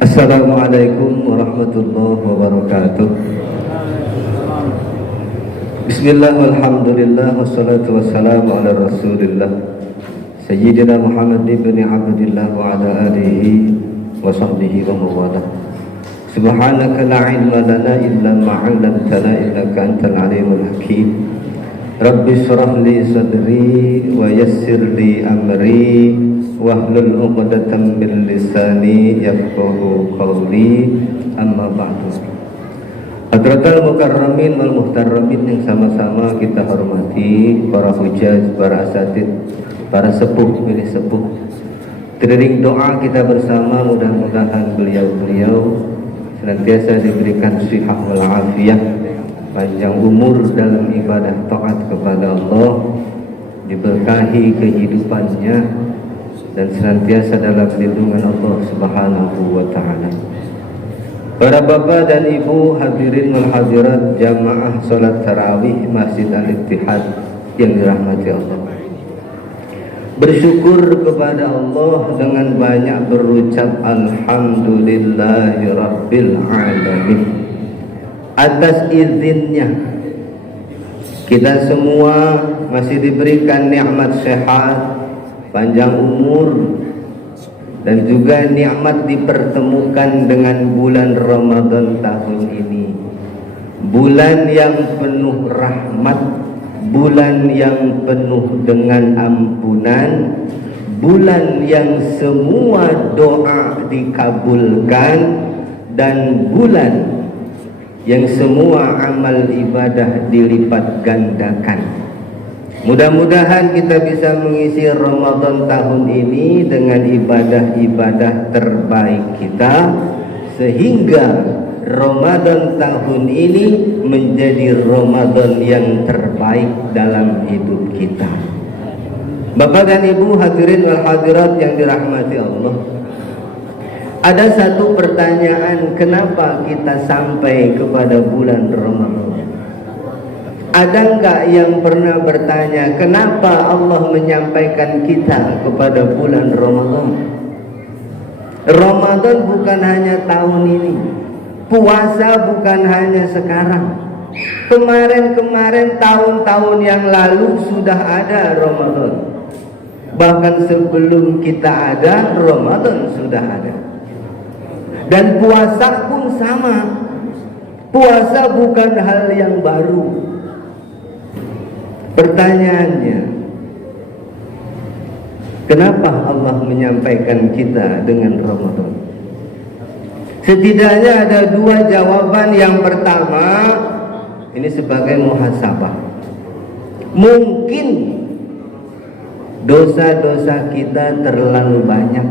Assalamualaikum warahmatullahi wabarakatuh. Bismillah walhamdulillah wassalatu wassalamu ala rasulillah Sayyidina Muhammad ibn Abdillah wa ala alihi wa sahbihi wa mawalah. Subhanaka la ilma lana illa ma 'allamtana innaka antal alimul hakim. Rabbi shrah li sadri wa yassir li amri wahlul 'uqdatam min lisani yafqahu qawli. Amma ba'du. Hadratal mukarramin wal muhtarramin yang sama-sama kita hormati, para hujjaj, para asatid, para sepuh, pilih sepuh. Teriring doa kita bersama, mudah-mudahan beliau-beliau senantiasa diberikan sihah wal afiyah, panjang umur dalam ibadah taat kepada Allah, diberkahi kehidupannya dan senantiasa dalam lindungan Allah Subhanahu wa taala. Para bapak dan ibu hadirin wal hadirat jamaah salat tarawih Masjid Al-Ittihad yang dirahmati Allah. Bersyukur kepada Allah dengan banyak berucap alhamdulillahi rabbil alamin. Atas izinnya kita semua masih diberikan nikmat sehat, panjang umur, dan juga nikmat dipertemukan dengan bulan Ramadan tahun ini. Bulan yang penuh rahmat, bulan yang penuh dengan ampunan, bulan yang semua doa dikabulkan, dan bulan yang semua amal ibadah dilipat gandakan. Mudah-mudahan kita bisa mengisi Ramadan tahun ini dengan ibadah-ibadah terbaik kita, sehingga Ramadan tahun ini menjadi Ramadan yang terbaik dalam hidup kita. Bapak dan Ibu hadirin wal hadirat yang dirahmati Allah, ada satu pertanyaan, kenapa kita sampai kepada bulan Ramadan? Ada enggak yang pernah bertanya kenapa Allah menyampaikan kita kepada bulan Ramadan? Ramadan bukan hanya tahun ini, puasa bukan hanya sekarang. Kemarin-kemarin, tahun-tahun yang lalu sudah ada Ramadan. Bahkan sebelum kita ada, Ramadan sudah ada. Dan puasa pun sama. Puasa bukan hal yang baru. Pertanyaannya, kenapa Allah menyampaikan kita dengan Ramadan? Setidaknya ada dua jawaban. Yang pertama, ini sebagai muhasabah. Mungkin dosa-dosa kita terlalu banyak,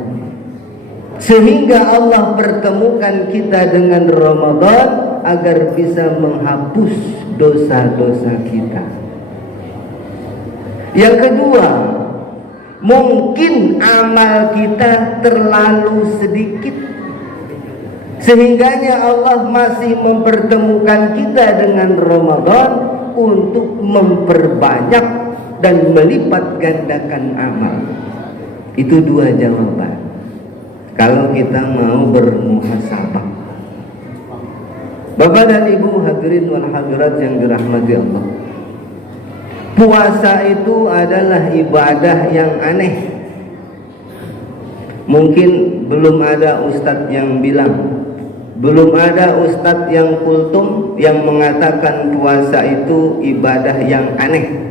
sehingga Allah pertemukan kita dengan Ramadan agar bisa menghapus dosa-dosa kita. Yang kedua, mungkin amal kita terlalu sedikit, sehingganya Allah masih mempertemukan kita dengan Ramadan untuk memperbanyak dan melipat gandakan amal. Itu dua jawaban kalau kita mau bermuhasabah. Bapak dan Ibu hadirin wal hadirat yang dirahmati Allah, puasa itu adalah ibadah yang aneh. Mungkin belum ada ustadz yang bilang, belum ada ustadz yang kultum yang mengatakan puasa itu ibadah yang aneh.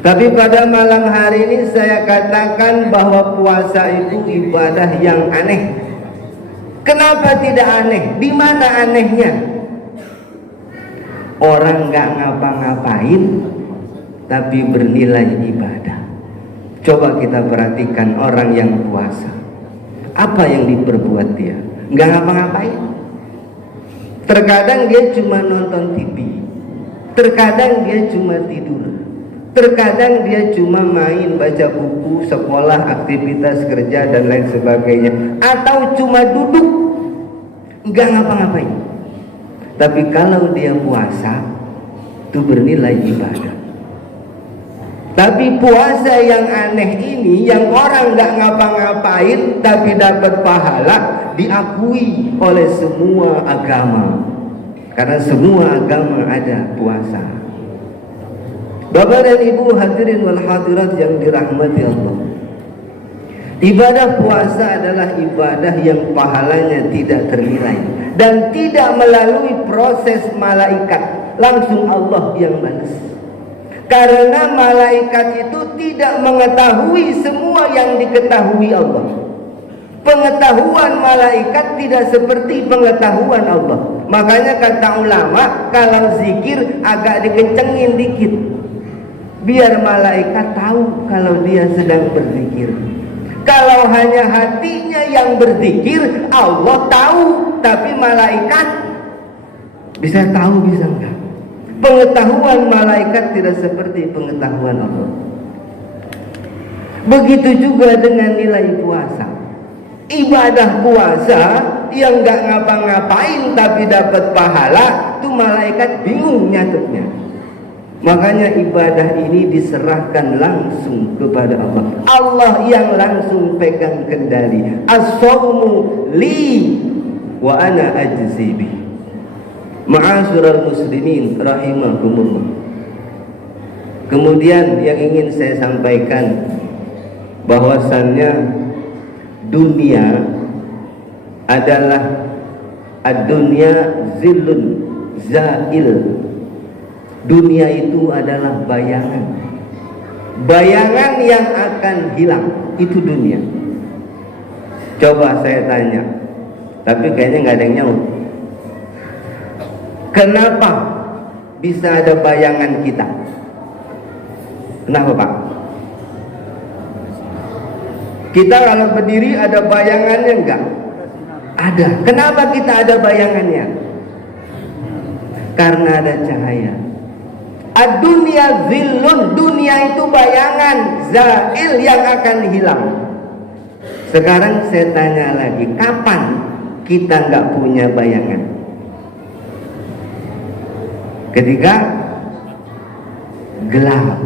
Tapi pada malam hari ini saya katakan bahwa puasa itu ibadah yang aneh. Kenapa tidak aneh? Di mana anehnya? Orang gak ngapa-ngapain tapi bernilai ibadah. Coba kita perhatikan orang yang puasa, apa yang diperbuat dia? Gak ngapa-ngapain. Terkadang dia cuma nonton TV, terkadang dia cuma tidur, terkadang dia cuma main, baca buku, sekolah, aktivitas kerja dan lain sebagainya, atau cuma duduk gak ngapa-ngapain. Tapi kalau dia puasa, itu bernilai ibadah. Tapi puasa yang aneh ini, yang orang nggak ngapa-ngapain tapi dapat pahala, diakui oleh semua agama. Karena semua agama ada puasa. Bapak dan Ibu hadirin wal hadirat yang dirahmati Allah, ibadah puasa adalah ibadah yang pahalanya tidak ternilai dan tidak melalui proses malaikat, langsung Allah yang balas. Karena malaikat itu tidak mengetahui semua yang diketahui Allah. Pengetahuan malaikat tidak seperti pengetahuan Allah. Makanya kata ulama, kalau zikir agak dikencengin dikit, biar malaikat tahu kalau dia sedang berzikir. Kalau hanya hatinya yang berzikir, Allah tahu, tapi malaikat bisa tahu, bisa enggak? Pengetahuan malaikat tidak seperti pengetahuan Allah. Begitu juga dengan nilai puasa. Ibadah puasa yang gak ngapa-ngapain tapi dapat pahala, itu malaikat bingung nyatetnya. Makanya ibadah ini diserahkan langsung kepada Allah. Allah yang langsung pegang kendali. As-shawmu li wa ana ajzi bih. Ma'asyiral muslimin rahimakumullah. Kemudian yang ingin saya sampaikan, bahwasannya dunia adalah ad-dunya zillun zail. Dunia itu adalah bayangan, bayangan yang akan hilang, itu dunia. Coba saya tanya, tapi kayaknya nggak ada yang nyaut. Kenapa bisa ada bayangan kita? Kenapa Pak? Kita kalau berdiri ada bayangannya enggak? Ada. Kenapa kita ada bayangannya? Karena ada cahaya. Ad-dunya zillun, dunia itu bayangan zail yang akan hilang. Sekarang saya tanya lagi, kapan kita nggak punya bayangan? Ketika gelap.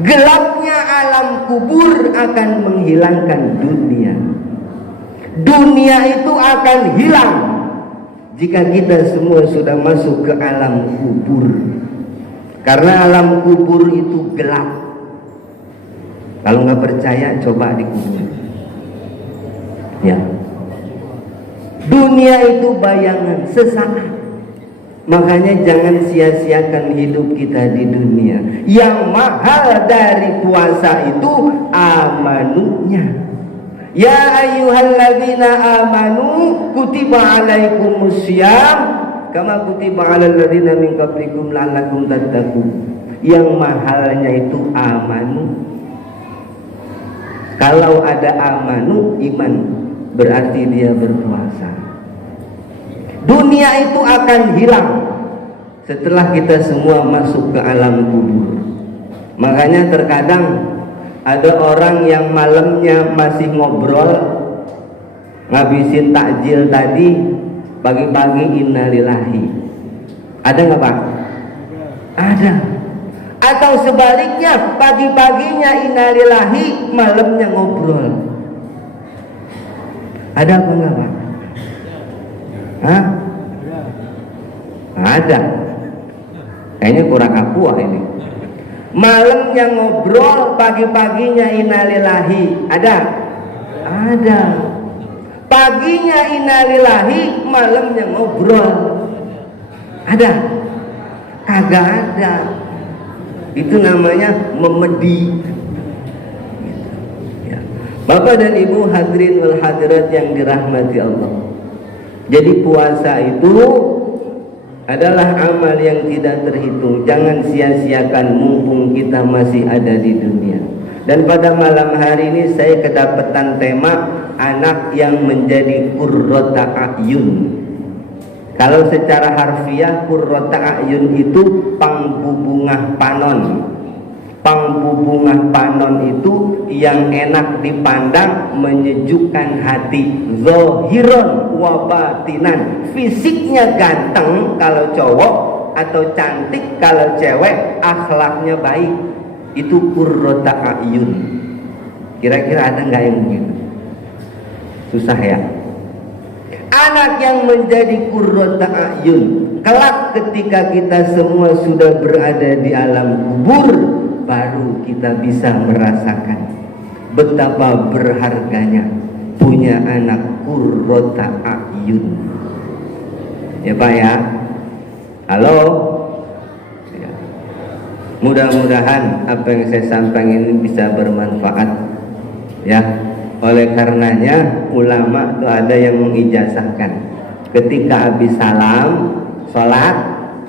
Gelapnya alam kubur akan menghilangkan dunia. Dunia itu akan hilang jika kita semua sudah masuk ke alam kubur. Karena alam kubur itu gelap. Kalau nggak percaya, coba dikubur. Ya. Dunia itu bayangan sesaat. Makanya jangan sia-siakan hidup kita di dunia. Yang mahal dari puasa itu amanunya. Ya ayyuhalladzina amanu kutiba alaikumussyam kama kutiba alal ladzina min qablikum la'allakum tattaqun. Yang mahalnya itu amanu. Kalau ada amanu, iman, berarti dia berpuasa. Dunia itu akan hilang setelah kita semua masuk ke alam kubur. Makanya terkadang ada orang yang malamnya masih ngobrol, ngabisin takjil tadi, pagi-pagi innalillahi. Ada nggak Pak? Ada. Atau sebaliknya, pagi-paginya innalillahi, malamnya ngobrol. Ada apa enggak Pak? Hah? Ada. Kayaknya kurang akuah ini. Malamnya ngobrol, pagi-paginya innalillahi. Ada? Ada. Paginya innalillahi, malamnya ngobrol. Ada? Kagak ada. Itu namanya memedi. Ya. Bapak dan Ibu hadirin wal hadirat yang dirahmati Allah. Jadi puasa itu adalah amal yang tidak terhitung. Jangan sia-siakan mumpung kita masih ada di dunia. Dan pada malam hari ini saya kedapatan tema anak yang menjadi qurrata a'yun. Kalau secara harfiah qurrata a'yun itu pangbubungah panon. Pangbubungah panon itu yang enak dipandang, menyejukkan hati. Zohiron wa batinan. Fisiknya ganteng kalau cowok, atau cantik kalau cewek, akhlaknya baik. Itu qurrata a'yun. Kira-kira ada nggak yang begitu? Susah ya. Anak yang menjadi qurrata a'yun, kelak ketika kita semua sudah berada di alam kubur, baru kita bisa merasakan betapa berharganya punya anak qurrata a'yun. Ya Pak ya. Halo. Ya. Mudah-mudahan apa yang saya sampaikan ini bisa bermanfaat. Ya. Oleh karenanya ulama itu ada yang mengijazahkan ketika habis salam sholat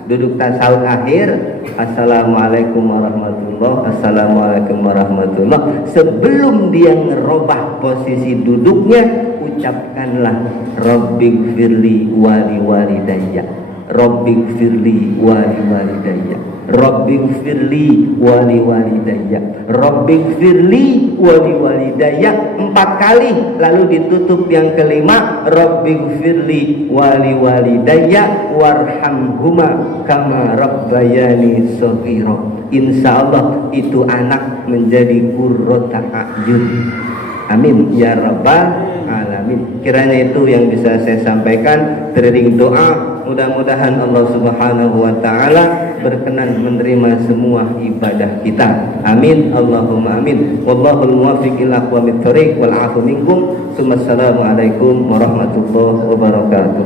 duduk tasawuf akhir, assalamualaikum warahmatullah, assalamualaikum warahmatullah, sebelum dia ngerubah posisi duduknya ucapkanlah rabbighfirli wali walidayya, rabbighfirli wali walidayya, rabbighfirli wali walidayya, rabbighfirli wali walidayya 4 kali, lalu ditutup yang kelima, rabbighfirli wali walidayya warhamhuma kama rabbayani shaghira. Insyaallah itu anak menjadi qurrata a'yun. Amin ya rabbal alamin. Kiranya itu yang bisa saya sampaikan. Teriring doa, mudah-mudahan Allah Subhanahu wa taala berkenan menerima semua ibadah kita. Amin Allahumma amin. Wallahul muwaffiq ila aqwamit thoriq wal 'afu minkum. Assalamualaikum warahmatullahi wabarakatuh.